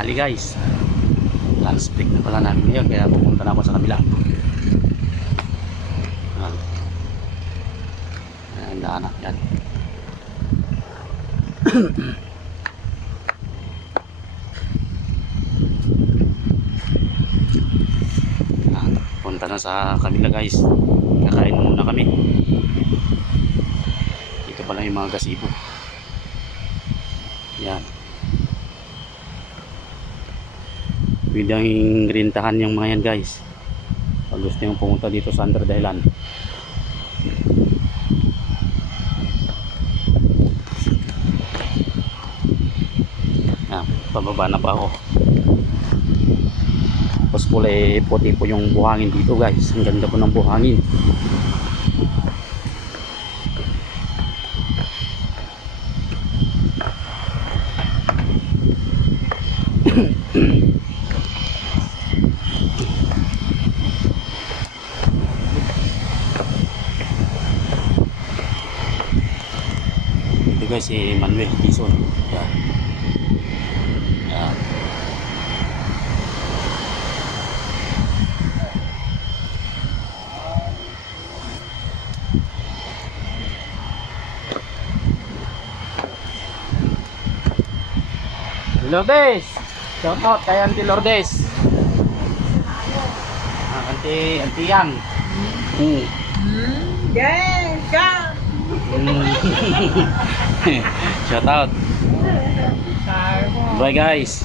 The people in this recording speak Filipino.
tanghali guys. Lunch break na pala namin ngayon, kaya pupunta na ako sa kabila. Ayan, daanak yan. Punta na sa kabila guys. Kakain muna kami. Ito pala yung mga gazebo. Yan. Pwede ang rintahan yung mga yan guys. Pag gusto nyo pumunta dito sa Under the Island. Yan. Pababa na pa ako. Tapos kulay puti po yung buhangin dito guys. Ang ganda po ng buhangin. Ito guys si Manuel Quezon. Yan. Yan. Lourdes, shout out kay Auntie Lourdes. Auntie Yang. Yes, ka. Shout out. Bye guys.